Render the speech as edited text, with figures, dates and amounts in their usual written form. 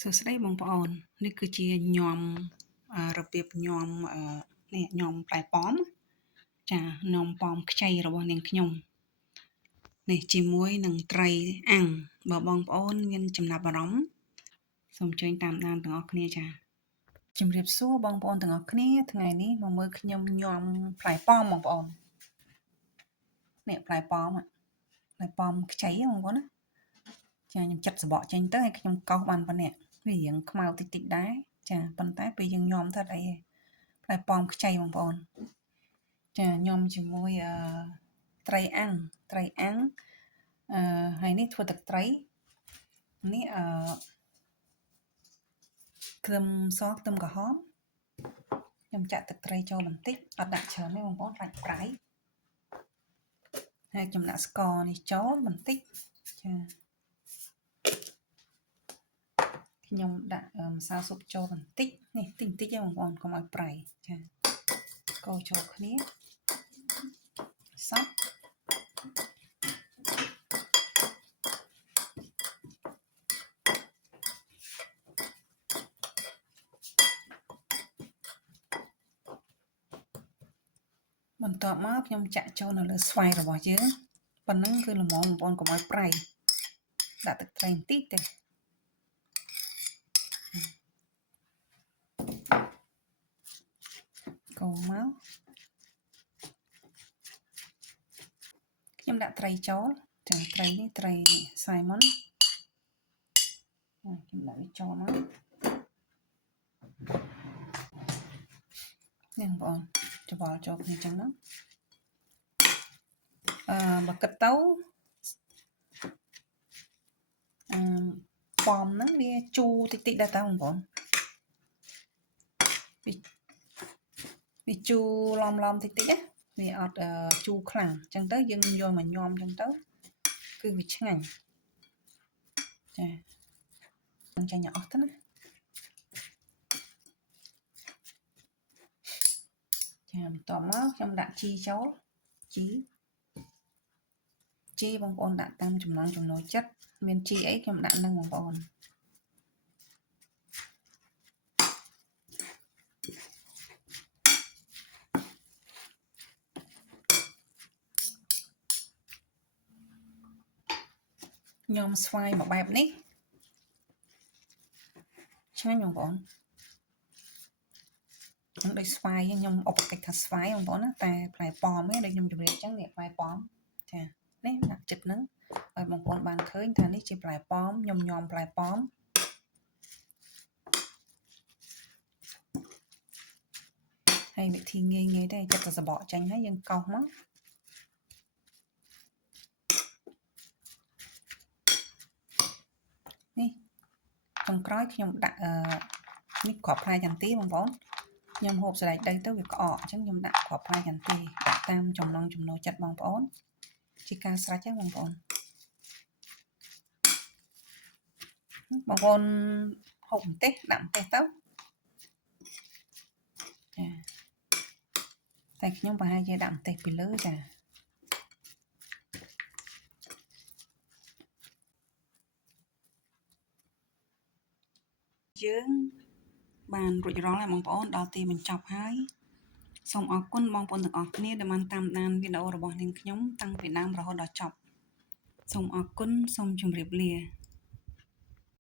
សួស្តីបងប្អូននេះគឺជាញាំរបៀបញាំនេះញាំផ្លែប៉ោមចាញាំប៉ោមខ្ចីរបស់នាងខ្ញុំនេះជាមួយនឹងត្រីអាំងបើបងប្អូនមានចំណាប់អារម្មណ៍សូមអញ្ជើញតាមដានទាំងអស់គ្នាចាជម្រាបសួរបងប្អូនទាំងអស់គ្នាថ្ងៃនេះមកមើលខ្ញុំញាំផ្លែប៉ោមបងប្អូននេះផ្លែប៉ោមខ្ចីបងប្អូនណាចាខ្ញុំចិតសបកចេញទៅហើយខ្ញុំកោសបានប៉ុណ្ណេះវារៀងខ្មៅតិចតិចដែរចាប៉ុន្តែពេលយើងញាំទៅអីផ្លែប៉ោមខ្ចីបងប្អូនចាញាំជាមួយត្រីអាំងហើយនេះធ្វើទឹកត្រីនេះខ្ទឹមសខ្ទឹមក្រហមខ្ញុំចាក់ទឹកត្រីចូលបន្តិចអត់ដាក់ច្រើនទេបងប្អូនខ្លាចប្រៃហើយខ្ញុំដាក់ស្ករនេះចូលបន្តិចចាខ្ញុំដាក់ម្សៅស៊ុបចូលបន្តិចនេះតិចតិចទេបងប្អូនកុំឲ្យប្រៃចាកូរចូលគ្នាសោះបន្ទាប់មកខ្ញុំចាក់ចូលនៅលើស្វាយរបស់យើងប៉ុណ្ណឹងគឺល្មមបងប្អូនកុំឲ្យប្រៃដាក់ទឹកត្រីបន្តិចទេកូរមកខ្ញុំដាក់ត្រីចូលចាត្រីនេះត្រីសាយមុនខ្ញុំដាក់វាចូលមកនេះបងប្អូនច្របល់ចូលគ្នាចឹងណាបើគិតទៅប៉មហ្នឹងវាជូរតិចតិចដែរតើបងប្អូនវាជូរឡំតិចតិចណាវាអត់ជូរខ្លាំងអញ្ចឹងទៅយើងយកមកញោមអញ្ចឹងទៅគឺវាឆ្ងាញ់ចាមិនចាញ់អស់ទៅណាចាបន្ទាប់មកខ្ញុំដាក់ជីចូលជីបងប្អូនដាក់តាមចំណង់ចំណូលចិត្តមានជីអីខ្ញុំដាក់នឹងបងប្អូនញោមស្វាយមួយបែបនេះឆ្ងាញ់បងប្អូនខ្ញុំដូចស្វាយខ្ញុំឧបកិច្ចថាស្វាយបងប្អូនណាតែផ្លែប៉ោមឯងដូចខ្ញុំជម្រាបអញ្ចឹងនេះផ្លែប៉ោមចានេះដាក់ចិត្តហ្នឹងឲ្យបងប្អូនបានឃើញថានេះជាផ្លែប៉ោមខ្ញុំញោមផ្លែប៉ោមហើយវិធីងាយទេចិត្តទៅសបកចេញហើយយើងកោសមកនេះចុងក្រោយខ្ញុំដាក់នេះគ្រាប់ផ្លែចន្ទីបងប្អូនខ្ញុំហូបសណ្តែកដីទៅវាក្អកអញ្ចឹងខ្ញុំដាក់គ្រាប់ផ្លែចន្ទីដាក់តាមចំណង់ចំណូលចិត្តបងប្អូនជាការស្រេចហ្នឹងបងប្អូនបងប្អូនហូបម្ទេសដាក់ម្ទេសទៅចាតែខ្ញុំប្រហែលជាដាក់ម្ទេសពីលើចាយើងបានរួចរាល់ហើយបងប្អូនដល់ទីបញ្ចប់ហើយសូមអរគុណបងប្អូនទាំងអស់គ្នាដែលបានតាមដានវីដេអូរបស់នាងខ្ញុំតាំងពីដើមរហូតដល់ចប់សូមអរគុណសូមជម្រាបលា